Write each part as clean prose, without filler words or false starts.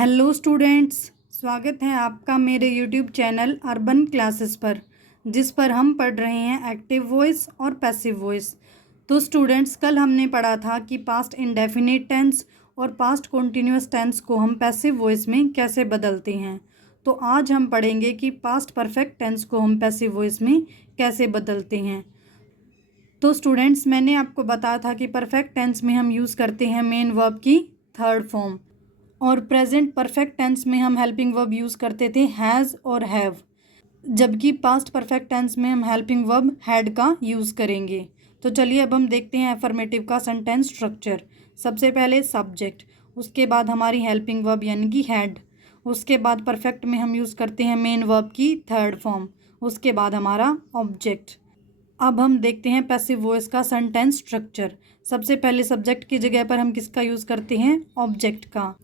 Hello students, स्वागत है आपका मेरे यूट्यूब चैनल अर्बन क्लासेस पर, जिस पर हम पढ़ रहे हैं एक्टिव वॉइस और पैसिव वॉइस। तो स्टूडेंट्स, कल हमने पढ़ा था कि पास्ट इंडेफिनिट टेंस और पास्ट कॉन्टिन्यूअस टेंस को हम पैसिव वॉइस में कैसे बदलते हैं। तो आज हम पढ़ेंगे कि पास्ट परफेक्ट टेंस को हम पैसिव वॉइस में कैसे बदलते हैं। तो स्टूडेंट्स, मैंने आपको बताया था कि परफेक्ट टेंस में हम यूज़ करते हैं मेन वर्ब की थर्ड फॉर्म, और प्रेजेंट परफेक्ट टेंस में हम हेल्पिंग वर्ब यूज़ करते थे हैज़ और हैव, जबकि पास्ट परफेक्ट टेंस में हम हेल्पिंग वर्ब हैड का यूज़ करेंगे। तो चलिए अब हम देखते हैं अफर्मेटिव का सेंटेंस स्ट्रक्चर। सबसे पहले सब्जेक्ट, उसके बाद हमारी हेल्पिंग वर्ब यानी कि हैड, उसके बाद परफेक्ट में हम यूज़ करते हैं मेन वर्ब की थर्ड फॉर्म, उसके बाद हमारा ऑब्जेक्ट। अब हम देखते हैं पैसिव वॉइस का सेंटेंस स्ट्रक्चर। सबसे पहले सब्जेक्ट की जगह पर हम किसका यूज़ करते हैं? ऑब्जेक्ट का।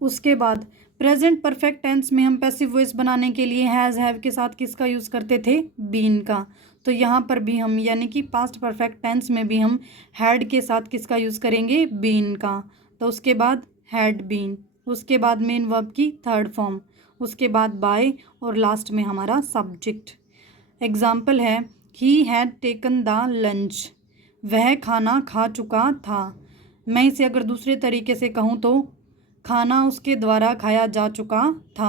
उसके बाद प्रेजेंट परफेक्ट टेंस में हम पैसिव वॉइस बनाने के लिए हैज़ हैव के साथ किसका यूज़ करते थे? बीन का। तो यहाँ पर भी हम यानी कि पास्ट परफेक्ट टेंस में भी हम हैड के साथ किसका यूज़ करेंगे? बीन का। तो उसके बाद हैड बीन, उसके बाद मेन वर्ब की थर्ड फॉर्म, उसके बाद बाय, और लास्ट में हमारा सब्जेक्ट। एग्जाम्पल है he had taken the lunch, वह खाना खा चुका था। मैं इसे अगर दूसरे तरीके से कहूँ तो खाना उसके द्वारा खाया जा चुका था।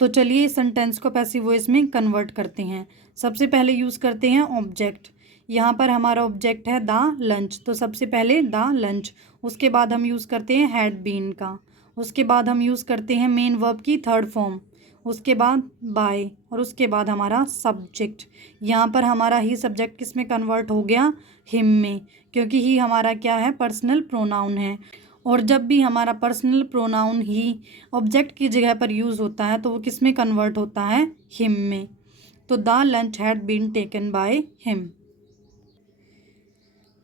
तो चलिए इस सेंटेंस को पैसिव वॉइस में कन्वर्ट करते हैं। सबसे पहले यूज़ करते हैं ऑब्जेक्ट। यहाँ पर हमारा ऑब्जेक्ट है द लंच, तो सबसे पहले द लंच, उसके बाद हम यूज़ करते हैं हैड बीन का, उसके बाद हम यूज़ करते हैं मेन वर्ब की थर्ड फॉर्म, उसके बाद बाय, और उसके बाद हमारा सब्जेक्ट। यहाँ पर हमारा ही सब्जेक्ट किस में कन्वर्ट हो गया? हिम में, क्योंकि ही हमारा क्या है? पर्सनल प्रोनाउन है। और जब भी हमारा पर्सनल प्रोनाउन ही ऑब्जेक्ट की जगह पर यूज़ होता है तो वो किस में कन्वर्ट होता है? हिम में। तो the lunch had been taken by him.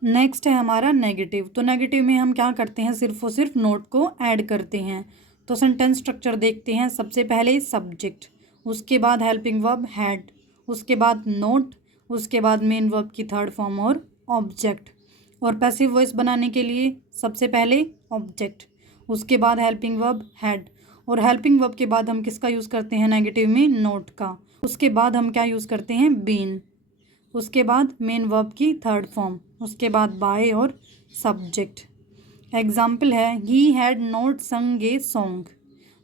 Next है हमारा नेगेटिव। तो नेगेटिव में हम क्या करते हैं? सिर्फ और सिर्फ नोट को ऐड करते हैं। तो सेंटेंस स्ट्रक्चर देखते हैं। सबसे पहले सब्जेक्ट, उसके बाद हेल्पिंग वर्ब हैड, उसके बाद नोट, उसके बाद मेन वर्ब की थर्ड फॉर्म और ऑब्जेक्ट। और पैसिव वॉइस बनाने के लिए सबसे पहले ऑब्जेक्ट, उसके बाद हेल्पिंग वर्ब हैड, और हेल्पिंग वर्ब के बाद हम किसका यूज़ करते हैं नेगेटिव में? नोट का। उसके बाद हम क्या यूज़ करते हैं? बीन, उसके बाद मेन वर्ब की थर्ड फॉर्म, उसके बाद बाय और सब्जेक्ट। एग्जाम्पल है ही हैड नॉट संग ए सॉन्ग।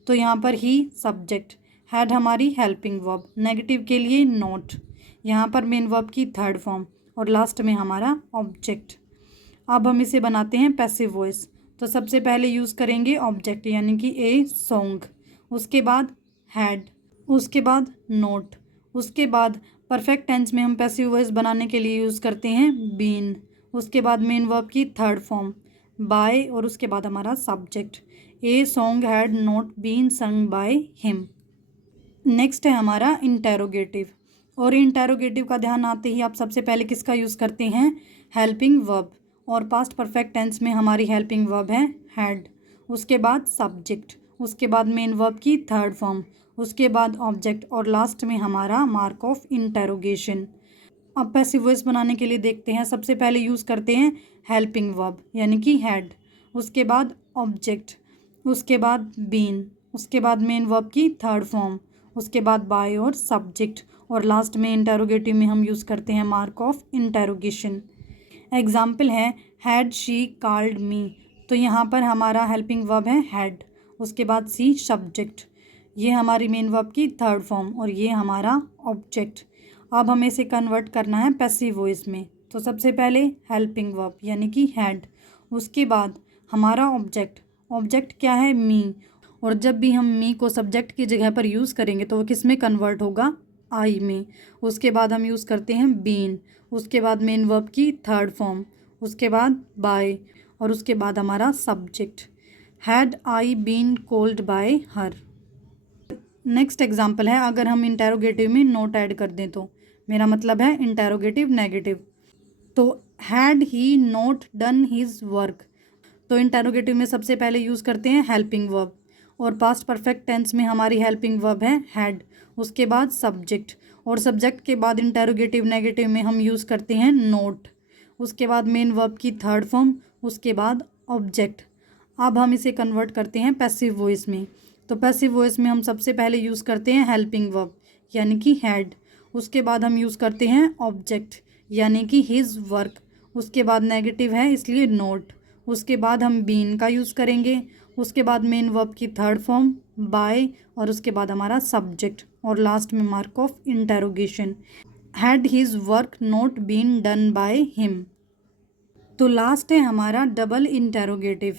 तो यहाँ पर ही सब्जेक्ट, हैड हमारी हेल्पिंग वर्ब, नेगेटिव के लिए नॉट, यहाँ पर मेन वर्ब की थर्ड फॉर्म, और लास्ट में हमारा ऑब्जेक्ट। अब हम इसे बनाते हैं पैसिव वॉइस। तो सबसे पहले यूज़ करेंगे ऑब्जेक्ट यानी कि ए सॉन्ग, उसके बाद हैड, उसके बाद नोट, उसके बाद परफेक्ट टेंस में हम पैसिव वॉइस बनाने के लिए यूज़ करते हैं बीन, उसके बाद मेन वर्ब की थर्ड फॉर्म बाय, और उसके बाद हमारा subject. A song had not been sung by him. Next है हमारा इंटेरोगेटिव। और इंटेरोगेटिव का ध्यान आते ही आप सबसे पहले किसका यूज़ करते हैं? हेल्पिंग वर्ब, और पास्ट परफेक्ट टेंस में हमारी हेल्पिंग वर्ब है हैड, उसके बाद सब्जेक्ट, उसके बाद मेन वर्ब की थर्ड फॉर्म, उसके बाद ऑब्जेक्ट, और लास्ट में हमारा मार्क ऑफ इंटेरोगेशन। अब पैसिव वॉइस बनाने के लिए देखते हैं। सबसे पहले यूज़ करते हैं हेल्पिंग वर्ब यानी कि हैड, उसके बाद ऑब्जेक्ट, उसके बाद बीन, उसके बाद मेन वर्ब की थर्ड फॉर्म, उसके बाद बाय और सब्जेक्ट, और लास्ट में इंटेरोगेटिव में हम यूज़ करते हैं मार्क ऑफ इंटेरोगेशन। एग्जाम्पल है हैड शी कॉल्ड मी। तो यहाँ पर हमारा हेल्पिंग वर्ब है हैड, उसके बाद सी सब्जेक्ट, ये हमारी मेन वर्ब की थर्ड फॉर्म, और ये हमारा ऑब्जेक्ट। अब हमें इसे कन्वर्ट करना है पैसिव वॉइस में। तो सबसे पहले हेल्पिंग वर्ब यानी कि हैड, उसके बाद हमारा ऑब्जेक्ट, ऑब्जेक्ट क्या है? मी, और जब भी हम मी को सब्जेक्ट की जगह पर यूज़ करेंगे तो वो किस में कन्वर्ट होगा? आई में। उसके बाद हम यूज़ करते हैं बीन, उसके बाद मेन वर्ब की थर्ड फॉर्म, उसके बाद बाय, और उसके बाद हमारा subject. Had I been called by her. Next example है अगर हम इंटेरोगेटिव में नोट ऐड कर दें, तो मेरा मतलब है इंटेरोगेटिव नेगेटिव। तो had he not done his work. तो इंटेरोगेटिव में सबसे पहले यूज़ करते हैं हेल्पिंग वर्ब, और पास्ट परफेक्ट टेंस में हमारी हेल्पिंग वर्ब है हैड, उसके बाद सब्जेक्ट, और सब्जेक्ट के बाद इंटेरोगेटिव नेगेटिव में हम यूज़ करते हैं नोट, उसके बाद मेन वर्ब की थर्ड फॉर्म, उसके बाद ऑब्जेक्ट। अब हम इसे कन्वर्ट करते हैं पैसिव वॉइस में। तो पैसिव वॉइस में हम सबसे पहले यूज़ करते हैं हेल्पिंग वर्ब यानी कि हैड। उसके बाद हम यूज़ करते हैं ऑब्जेक्ट यानी कि हिज वर्क। उसके बाद नेगेटिव है इसलिए नोट। उसके बाद हम बीन का यूज़ करेंगे। उसके बाद मेन वर्ब की थर्ड फॉर्म बाय, और उसके बाद हमारा सब्जेक्ट, और लास्ट में mark of interrogation. Had his work not been done by him. तो लास्ट है हमारा डबल इंटेरोगेटिव।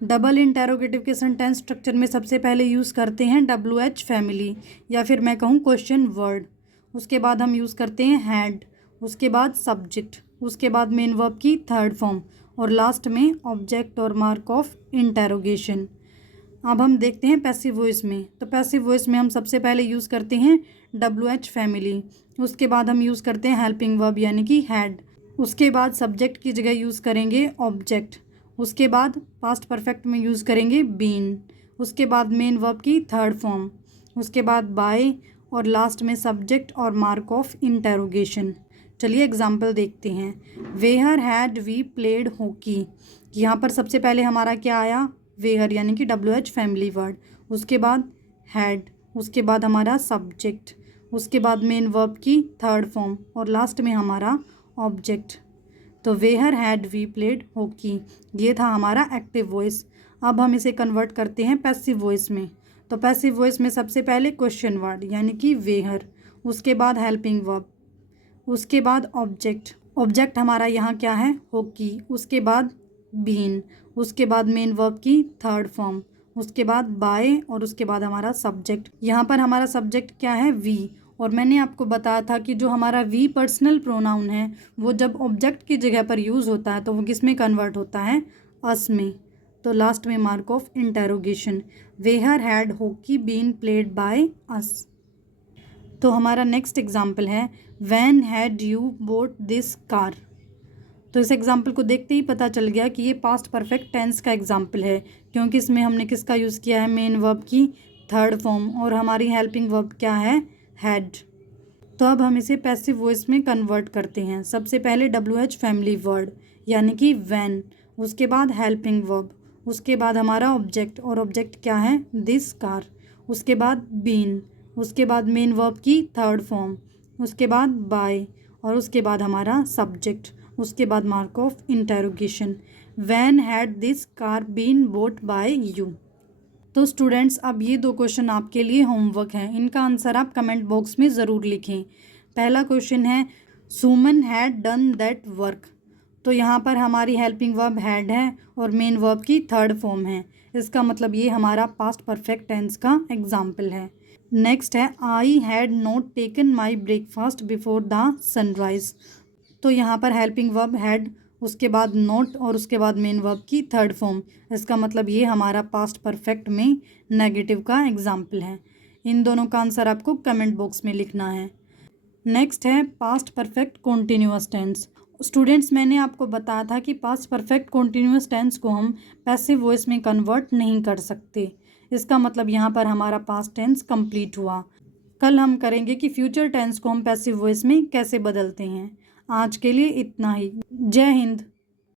डबल इंटेरोगेटिव के सेंटेंस स्ट्रक्चर में सबसे पहले यूज़ करते हैं WH फैमिली या फिर मैं कहूँ क्वेश्चन वर्ड। उसके बाद हम यूज़ करते हैं हैड, उसके बाद सब्जेक्ट, उसके बाद मेन वर्ब की थर्ड फॉर्म, और लास्ट में ऑब्जेक्ट और मार्क ऑफ इंटेरोगेशन। अब हम देखते हैं पैसिव वॉइस में। तो पैसिव वॉइस में हम सबसे पहले यूज़ करते हैं WH फैमिली। उसके बाद हम यूज़ करते हैं हेल्पिंग वर्ब यानी कि हैड। उसके बाद सब्जेक्ट की जगह यूज़ करेंगे ऑब्जेक्ट। उसके बाद पास्ट परफेक्ट में यूज़ करेंगे बीन। उसके बाद मेन वर्ब की थर्ड फॉर्म, उसके बाद बाय, और लास्ट में सब्जेक्ट और मार्क ऑफ इंटेरोगेशन। चलिए एग्जाम्पल देखते हैं। Where had we played hockey. यहाँ पर सबसे पहले हमारा क्या आया, वेयर यानी कि WH फैमिली वर्ड। उसके बाद हैड, उसके बाद हमारा सब्जेक्ट, उसके बाद मेन वर्ब की थर्ड फॉर्म, और लास्ट में हमारा ऑब्जेक्ट। तो where had we played hockey, ये था हमारा एक्टिव वॉइस। अब हम इसे कन्वर्ट करते हैं पैसिव वॉइस में। तो पैसिव वॉइस में सबसे पहले क्वेश्चन वर्ड यानी कि वेयर, उसके बाद हेल्पिंग वर्ब, उसके बाद ऑब्जेक्ट। ऑब्जेक्ट हमारा यहाँ क्या है, हॉकी। उसके बाद बीन, उसके बाद मेन वर्ब की थर्ड फॉर्म, उसके बाद बाय, और उसके बाद हमारा सब्जेक्ट। यहाँ पर हमारा सब्जेक्ट क्या है, वी। और मैंने आपको बताया था कि जो हमारा वी पर्सनल प्रोनाउन है वो जब ऑब्जेक्ट की जगह पर यूज़ होता है तो वो किस में कन्वर्ट होता है, अस में। तो लास्ट में mark of interrogation. Where had hockey been played by us. तो हमारा नेक्स्ट एग्जाम्पल है when had you bought this car. तो इस एग्जाम्पल को देखते ही पता चल गया कि ये पास्ट परफेक्ट टेंस का एग्जाम्पल है, क्योंकि इसमें हमने किसका यूज़ किया है, मेन वर्ब की थर्ड फॉर्म, और हमारी हेल्पिंग वर्ब क्या है, हैड। तो अब हम इसे पैसिव वॉइस में कन्वर्ट करते हैं। सबसे पहले WH फैमिली वर्ड यानी कि व्हेन, उसके बाद हेल्पिंग वर्ब, उसके बाद हमारा ऑब्जेक्ट, और ऑब्जेक्ट क्या है, दिस कार। उसके बाद बीन, उसके बाद मेन वर्ब की थर्ड फॉर्म, उसके बाद बाय, और उसके बाद हमारा सब्जेक्ट, उसके बाद mark of interrogation. When had this car been bought by you. तो स्टूडेंट्स अब ये दो क्वेश्चन आपके लिए होमवर्क हैं, इनका आंसर आप कमेंट बॉक्स में ज़रूर लिखें। पहला क्वेश्चन है सुमन हैड डन दैट वर्क। तो यहाँ पर हमारी हेल्पिंग वर्ब हैड है और मेन वर्ब की थर्ड फॉर्म है, इसका मतलब ये हमारा पास्ट परफेक्ट टेंस का एग्जाम्पल है। नेक्स्ट है I had not taken my breakfast before the sunrise. तो यहाँ पर हेल्पिंग वर्ब हैड, उसके बाद नोट, और उसके बाद मेन वर्ब की थर्ड फॉर्म, इसका मतलब ये हमारा पास्ट परफेक्ट में नेगेटिव का एग्जाम्पल है। इन दोनों का आंसर आपको कमेंट बॉक्स में लिखना है। नेक्स्ट है past perfect continuous tense. Students मैंने आपको बताया था कि पास्ट परफेक्ट कॉन्टिन्यूअस टेंस को हम पैसिव वॉइस में कन्वर्ट नहीं कर सकते, इसका मतलब यहाँ पर हमारा पास्ट टेंस कंप्लीट हुआ। कल हम करेंगे कि फ्यूचर टेंस को हम पैसिव वॉइस में कैसे बदलते हैं। आज के लिए इतना ही। जय हिंद।